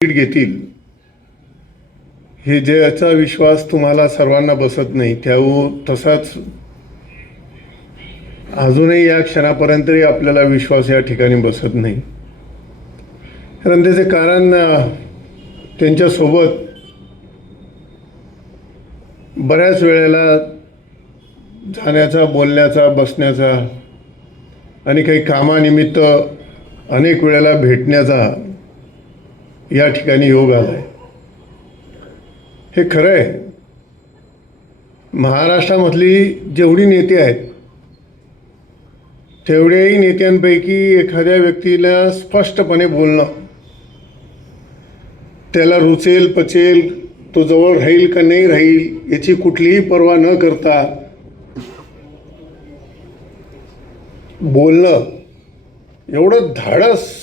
घेतील हे ज्याचा विश्वास तुम्हाला सर्वांना बसत नाही तसाच अजूनही या क्षणापर्यंतही आपल्याला विश्वास या ठिकाणी बसत नाही. कारण त्याचे कारण त्यांच्यासोबत बऱ्याच वेळेला जाण्याचा, बोलण्याचा, बसण्याचा आणि काही कामानिमित्त अनेक वेळेला भेटण्याचा या ठिकाणी योग आलाय. हे खरं आहे. महाराष्ट्रामधली जेवढी नेते आहेत तेवढ्याही नेत्यांपैकी एखाद्या व्यक्तीला स्पष्टपणे बोलणं, त्याला रुचेल पचेल, तो जवळ राहील का नाही राहील याची कुठलीही पर्वा न करता बोलणं, एवढं धाडस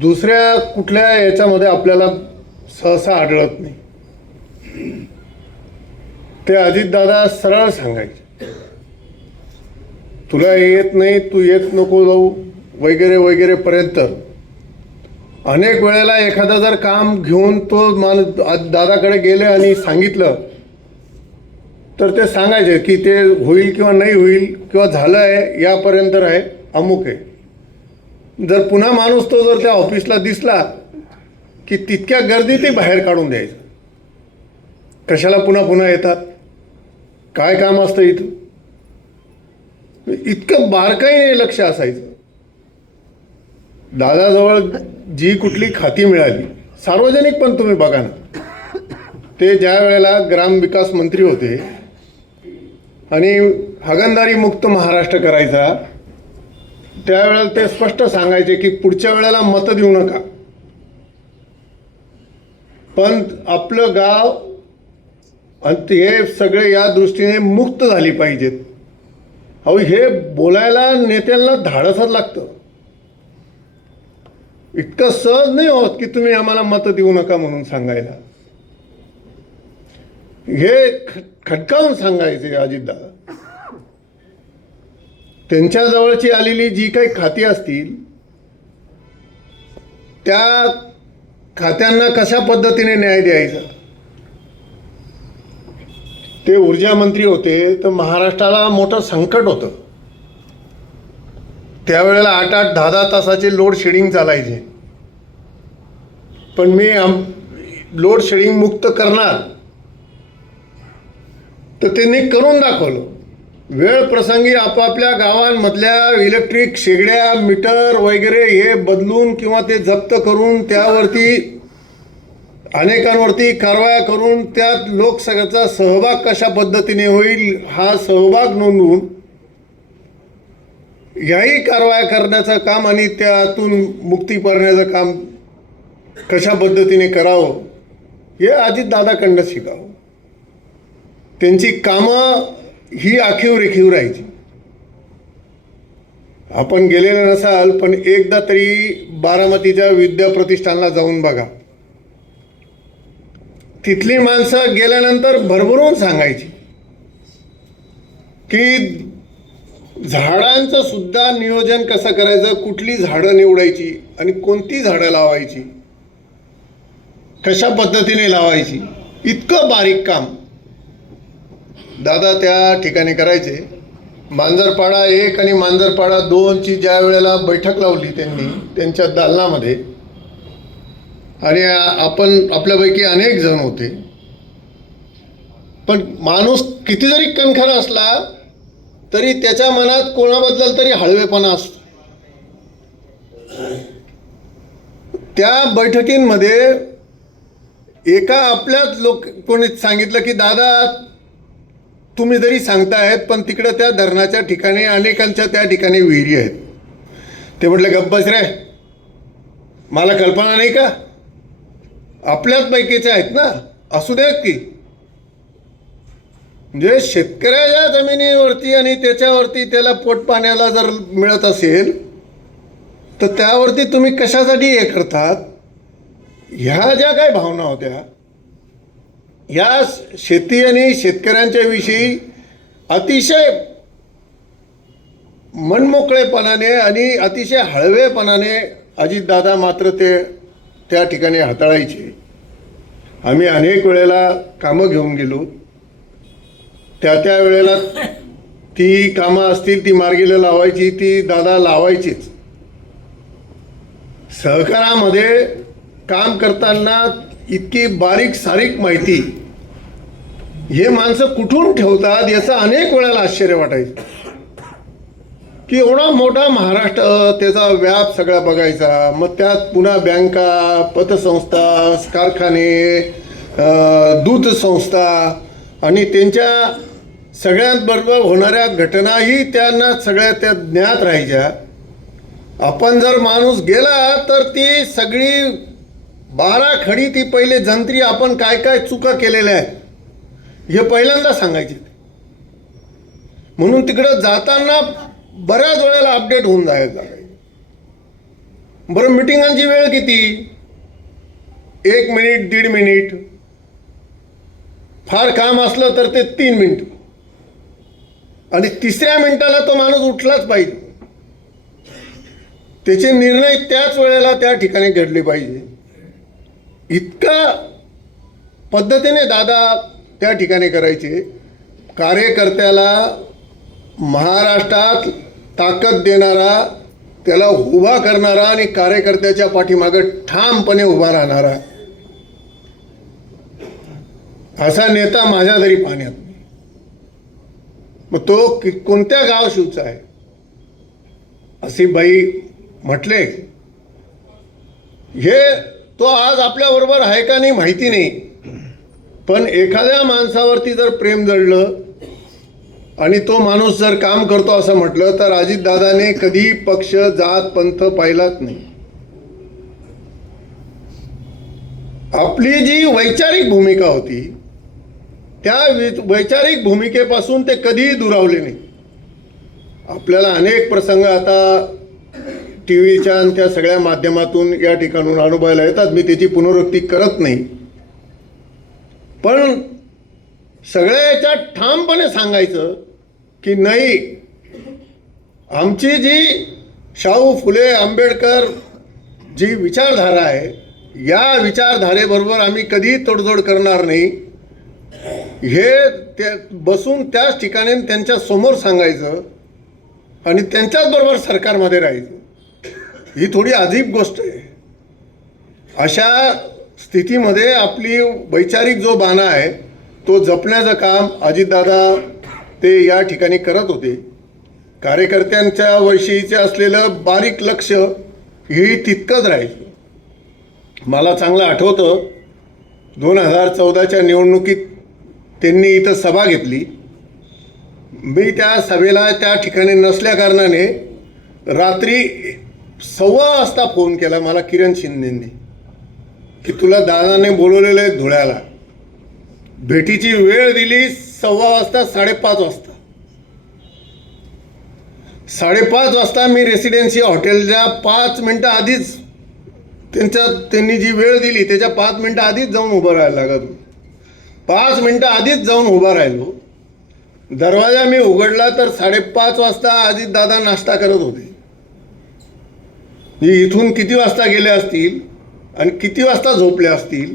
दुसऱ्या कुठल्या याच्यामध्ये आपल्याला सहसा आढळत नाही. ते अजितदादा सरळ सांगायचे, तुला येत नाही, तू येत नको जाऊ वगैरे वगैरे पर्यंत. अनेक वेळेला एखादा जर काम घेऊन तो दादाकडे गेले आणि सांगितलं तर ते सांगायचे की ते होईल किंवा नाही होईल किंवा झालं आहे यापर्यंत आहे, अमुक आहे. जर पुन्हा माणूस तो जर त्या ऑफिसला दिसला की तितक्या गर्दीत ते बाहेर काढून द्यायचं. कशाला पुन्हा पुन्हा येतात, काय काम असतं इथं, इतकं बारकाईने लक्ष असायचं. दादाजवळ जी कुठली खाती मिळाली, सार्वजनिक पण तुम्ही बघा ना, ते ज्या वेळेला ग्रामविकास मंत्री होते आणि हागणदारी मुक्त महाराष्ट्र करायचा, त्यावेळेला ते स्पष्ट सांगायचे की पुढच्या वेळेला मतं देऊ नका, पण आपलं गाव आणि हे सगळे या दृष्टीने मुक्त झाली पाहिजेत. अहो, हे बोलायला नेत्यांना धाडसच लागतं. इतकं सहज नाही होत की तुम्ही आम्हाला मतं देऊ नका म्हणून सांगायला. हे खटकावून सांगायचे अजितदादा. त्यांच्या जवळची आलेली जी काही खाती असतील त्या खात्यांना कशा पद्धतीने न्याय द्यायचा. ते ऊर्जा मंत्री होते तर महाराष्ट्राला मोठं संकट होतं. त्यावेळेला 8-8, 10-10 तासाचे लोड शेडिंग चालायचे. पण मी लोड शेडिंग मुक्त करणार, तर त्यांनी करून दाखवलं. वेळ प्रसंगी आपापल्या गावांमधल्या इलेक्ट्रिक शेगड्या, मीटर वगैरे हे बदलून किंवा ते जप्त करून त्यावरती अनेकांवरती कारवाया करून त्यात लोकसभेचा सहभाग कशा पद्धतीने होईल हा सहभाग नोंदवून याही कारवाया करण्याचं काम आणि त्यातून मुक्ती पारण्याचं काम कशा पद्धतीने करावं हे अजितदादाकडनं शिकावं. त्यांची कामं ही आखीव रेखीव राहायची. आपण गेलेले नसाल पण एकदा तरी बारामतीच्या विद्या प्रतिष्ठानला जाऊन बघा. तिथली माणसं गेल्यानंतर भरभरून सांगायची की झाडांचं सुद्धा नियोजन कसं करायचं, कुठली झाडं निवडायची आणि कोणती झाडं लावायची, कशा पद्धतीने लावायची, इतकं बारीक काम दादा त्या ठिकाणी करायचे. मांजरपाडा 1 आणि मांजरपाडा 2ची ज्या वेळेला बैठक लावली त्यांनी त्यांच्या दालनामध्ये, आणि आपण आपल्यापैकी अनेक जण होते, पण माणूस किती जरी कणखर असला तरी त्याच्या मनात कोणाबद्दल तरी हळवेपणा असतो. त्या बैठकींमध्ये एका आपल्याच कोणी सांगितलं की दादा तुम्ही जरी सांगतायत पण तिकडं त्या धरणाच्या ठिकाणी अनेकांच्या त्या ठिकाणी विहिरी आहेत. ते म्हटले गप्प बस रे, मला कल्पना नाही का, आपल्याच पैकीचे आहेत ना, असू देत की. म्हणजे शेतकऱ्याच्या जमिनीवरती आणि त्याच्यावरती त्याला पोटपाण्याला जर मिळत असेल तर त्यावरती तुम्ही कशासाठी हे करतात. ह्या ज्या काही भावना होत्या या शेती आणि शेतकऱ्यांच्या विषयी अतिशय मनमोकळेपणाने आणि अतिशय हळवेपणाने अजितदादा मात्र ते त्या ठिकाणी हाताळायची. आम्ही अनेक वेळेला कामं घेऊन गेलो. त्या वेळेला ती कामं असतील ती मार्गीला लावायची, ती दादा लावायचीच. सहकारामध्ये काम करताना इतकी बारीक सारीक माहिती हे माणसं कुठून ठेवतात याचं अनेक वेळेला आश्चर्य वाटायचं. की एवढा मोठा महाराष्ट्र, त्याचा व्याप सगळा बघायचा, मग त्यात पुन्हा बँका, पतसंस्था, कारखाने, दूध संस्था आणि त्यांच्या सगळ्यांबरोबर होणाऱ्या घटनाही त्यांना सगळ्या त्या ज्ञात राहायच्या. आपण जर माणूस गेला तर ती सगळी 12 खडी ती पहिले जंत्री आपण काय काय चुका केलेल्या आहेत हे पहिल्यांदा सांगायचे. म्हणून तिकडं जाताना बऱ्याच वेळेला अपडेट होऊन जायचं. बरं, मिटिंगांची वेळ किती? 1 मिनिट, 1.5 मिनिट, फार काम असलं तर ते 3 मिनिट, आणि 3ऱ्या मिनिटाला तो माणूस उठलाच पाहिजे. त्याचे निर्णय त्याच वेळेला त्या ठिकाणी घडले पाहिजे. इतका पद्धतीने दादा त्या ठिकाणी करायचे. कार्यकर्त्याला महाराष्ट्रात ताकद देणारा, त्याला उभा करणारा आणि कार्यकर्त्याच्या पाठीमागे ठामपणे उभा राहणारा असा नेता माझ्या तरी पाहण्यात नाही. मग तो कोणत्या गाव शिवचा आहे असे बाई म्हटले. हे तो आज आपल्याबरोबर आहे का नाही माहिती नाही, पण एखाद्या माणसावरती जर प्रेम जडलं आणि तो माणूस जर काम करतो असं म्हटलं तर अजितदादाने कधी पक्ष, जात, पंथ पाहिलाच नाही. आपली जी वैचारिक भूमिका होती त्या वैचारिक भूमिकेपासून ते कधीही दुरावले नाही. आपल्याला अनेक प्रसंग आता टी व्हीच्या आणि त्या सगळ्या माध्यमातून या ठिकाणून अनुभवायला येतात. मी त्याची पुनरुक्ती करत नाही, पण सगळ्या याच्यात ठामपणे सांगायचं की नाही, आमची जी शाहू फुले आंबेडकर जी विचारधारा आहे या विचारधारेबरोबर आम्ही कधीही तोडजोड करणार नाही. हे ते बसून त्याच ठिकाणी त्यांच्या समोर सांगायचं आणि त्यांच्याच बरोबर सरकारमध्ये राहायचं. ही थोडी अजीब गोष्ट आहे. अशा स्थितीमध्ये आपली वैचारिक जो बाणा आहे तो जपण्याचं काम अजितदादा ते या ठिकाणी करत होते. कार्यकर्त्यांच्या विषयीचे असलेलं बारीक लक्ष हेही तितकंच राहायचं. मला चांगलं आठवतं 2014च्या निवडणुकीत त्यांनी इथं सभा घेतली. मी त्या सभेला त्या ठिकाणी नसल्या कारणाने रात्री 1:15 वाजता फोन केला मला किरण शिंदेंनी की तुला दादाने बोलवलेलं आहे धुळ्याला. भेटीची वेळ दिली 1:15 वाजता, 5:30 वाजता. 5:30 वाजता मी रेसिडेन्सी हॉटेलच्या 5 मिनटं आधीच त्यांनी जी वेळ दिली त्याच्या 5 मिनटं आधीच जाऊन उभं राहायला लागत. 5 मिनटं आधीच जाऊन उभा राहिलो. दरवाजा मी उघडला तर 5:30 वाजता अजितदादा नाश्ता करत होते. इथून किती वाजता गेले असतील आणि किती वाजता झोपले असतील,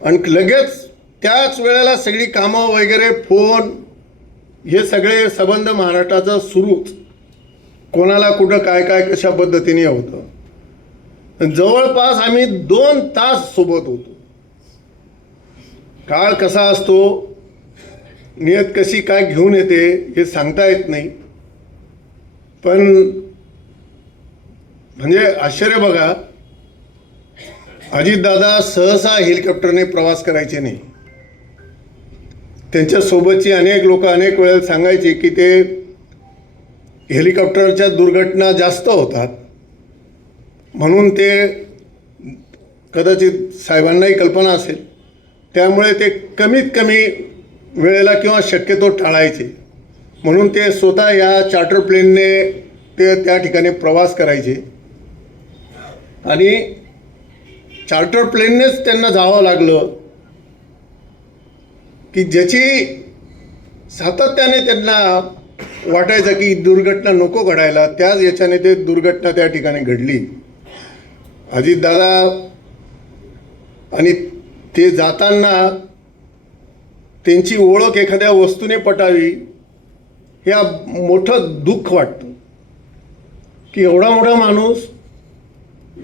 आणि लगेच त्याच वेळेला सगळी कामं वगैरे, फोन, हे सगळे संबंध महाराष्ट्राचं सुरूच. कोणाला कुठं काय काय कशा पद्धतीने होतं. जवळपास आम्ही 2 तास सोबत होतो. काळ कसा असतो, नियत कशी काय घेऊन येते हे सांगता येत नाही. पण म्हणजे आश्चर्य बघा, अजितदादा सहसा हेलिकॉप्टरने प्रवास करायचे नाही. त्यांच्यासोबतची अनेक लोक अनेक वेळेला सांगायचे की ते हेलिकॉप्टरच्या दुर्घटना जास्त होतात म्हणून ते, कदाचित साहेबांनाही कल्पना असेल, त्यामुळे ते कमीत कमी वेळेला किंवा शक्यतो टाळायचे. म्हणून ते स्वतः या चार्टर प्लेनने ते त्या ठिकाणी प्रवास करायचे आणि चार्टर प्लेननेच त्यांना जावं लागलं की ज्याची सातत्याने त्यांना वाटायचं की दुर्घटना नको घडायला, त्याच याच्याने ते दुर्घटना त्या ठिकाणी घडली. अजितदादा आणि ते जाताना त्यांची ओळख एखाद्या वस्तूने पटावी हे मोठं दुःख वाटतं की एवढा मोठा माणूस,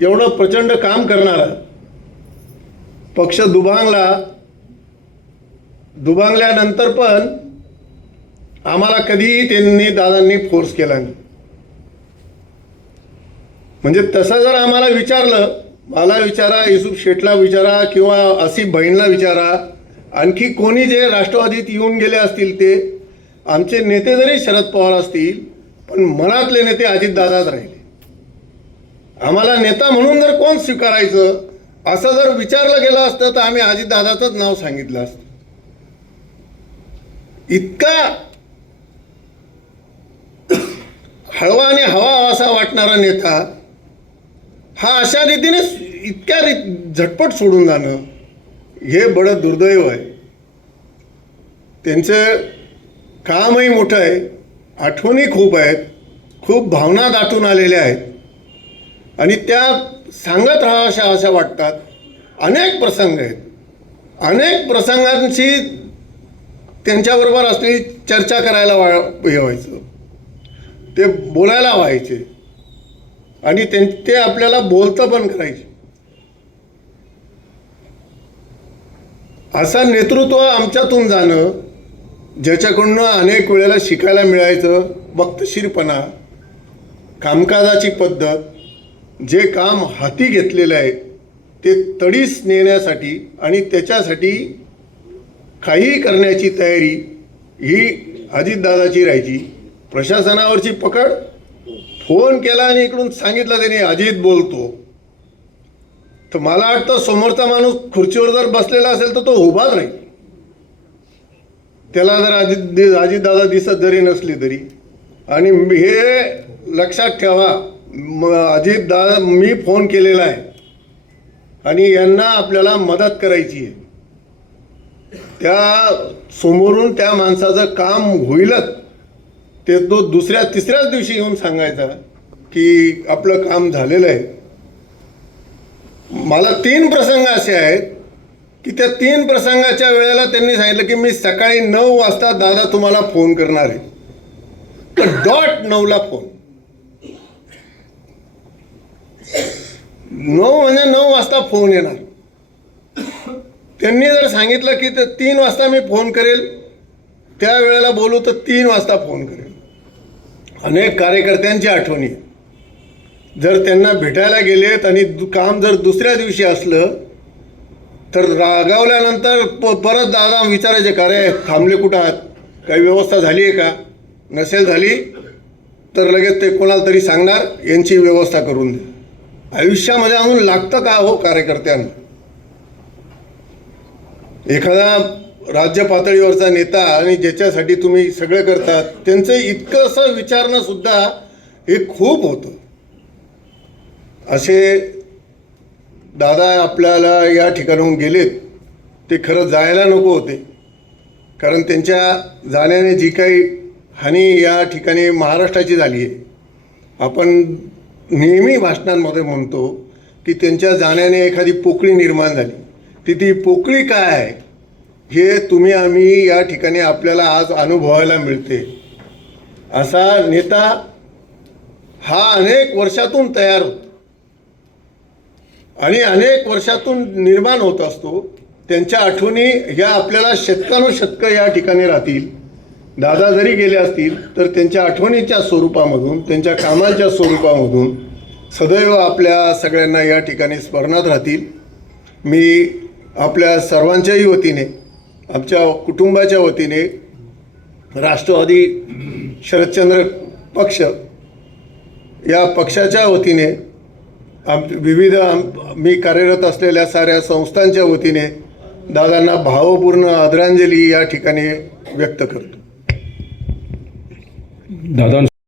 एवढं प्रचंड काम करणारा, पक्ष दुभांगल्यानंतर पण आम्हाला कधीही दादांनी फोर्स केला नाही. म्हणजे तसं जर आम्हाला विचारलं, मला विचारा, युसुफ शेठला विचारा किंवा आसिफ बहिणला विचारा, आणखी कोणी जे राष्ट्रवादीत येऊन गेले असतील ते आमचे नेते जरी शरद पवार असतील, पण मनातले नेते अजितदादाच राहिले. आम्हाला नेता म्हणून जर कोण स्वीकारायचं असं जर विचारलं गेलं असतं तर आम्ही अजितदादाचंच नाव सांगितलं असतं. इतका हळवा आणि हवा असा वाटणारा नेता हा अशा रीतीने इतक्या झटपट सोडून जाणं हे बडं दुर्दैव आहे. त्यांचं कामही मोठं आहे, आठवणी खूप आहेत, खूप भावना दाटून आलेल्या आहेत आणि त्या सांगत राहाव्याशा अशा वाटतात. अनेक प्रसंग आहेत, अनेक प्रसंगांची त्यांच्याबरोबर असलेली चर्चा करायला व्हायचं, ते बोलायला व्हायचे आणि ते आपल्याला बोलतं पण करायचे. असं नेतृत्व आमच्यातून जाणं, ज्याच्याकडून अनेक वेळेला शिकायला मिळायचं, वक्तशीरपणा, कामकाजाची पद्धत, जे काम हाती घेतलेलं आहे ते तडीस नेण्यासाठी आणि त्याच्यासाठी काहीही करण्याची तयारी ही अजितदादाची राहायची. प्रशासनावरची पकड, फोन केला आणि इकडून सांगितलं त्याने अजित बोलतो, तर मला वाटतं समोरचा माणूस खुर्चीवर जर बसलेला असेल तर तो उभाच राहील. त्याला जर अजितदादा दिसत जरी नसली तरी. आणि हे लक्षात ठेवा, अजितदादा मी फोन केलेला आहे आणि यांना आपल्याला मदत करायची आहे. त्या समोरून त्या माणसाचं काम होईलच, ते तो दुसऱ्या तिसऱ्याच दिवशी येऊन सांगायचा की आपलं काम झालेलं आहे. मला 3 प्रसंग असे आहेत की त्या 3 प्रसंगाच्या वेळेला त्यांनी सांगितलं की मी सकाळी 9 वाजता दादा तुम्हाला फोन करणार आहे, तर डॉट 9ला फोन. 9 म्हणजे 9 वाजता फोन येणार. त्यांनी जर सांगितलं की ते 3 वाजता मी फोन करेल, त्या वेळेला बोलू तर 3 वाजता फोन करेल. अनेक कार्यकर्त्यांची आठवणी, जर त्यांना भेटायला गेलेत आणि काम जर दुसऱ्या दिवशी असलं तर रागावल्यानंतर परत दादा विचारायचे, का रे थांबले कुठं आहात, काही व्यवस्था झाली आहे का, नसेल झाली तर लगेच ते कोणाला तरी सांगणार यांची व्यवस्था करून द्या. आयुष्यामध्ये अजून लागतं का हो कार्यकर्त्यांना? एखादा राज्य पातळीवरचा नेता आणि ज्याच्यासाठी तुम्ही सगळं करतात त्यांचं इतकं असं विचारणं सुद्धा हे खूप होतं. असे दादा आपल्याला या ठिकाणाहून गेलेत, ते खरं जायला नको होते, कारण त्यांच्या जाण्याने जी काही हानी या ठिकाणी महाराष्ट्राची झाली आहे. आपण नेहमी भाषणांमध्ये म्हणतो की त्यांच्या जाण्याने एखादी पोकळी निर्माण झाली, ती पोकळी काय आहे हे तुम्ही आम्ही या ठिकाणी आपल्याला आज अनुभवायला मिळते. असा नेता हा अनेक वर्षातून तयार होतो आणि अनेक वर्षातून निर्माण होत असतो. त्यांच्या आठवणी ह्या आपल्याला शतकानुशतकं या ठिकाणी राहतील. दादा जरी गेले असतील तर त्यांच्या आठवणीच्या स्वरूपामधून, त्यांच्या कामाच्या स्वरूपामधून सदैव आपल्या सगळ्यांना या ठिकाणी स्मरणात राहतील. मी आपल्या सर्वांच्याही वतीने, आमच्या कुटुंबाच्या वतीने, राष्ट्रवादी शरदचंद्र पक्ष या पक्षाच्या वतीने, विविध मी कार्यरत असलेल्या साऱ्या संस्थांच्या वतीने दादांना भावपूर्ण आदरांजली या ठिकाणी व्यक्त करतो. दादा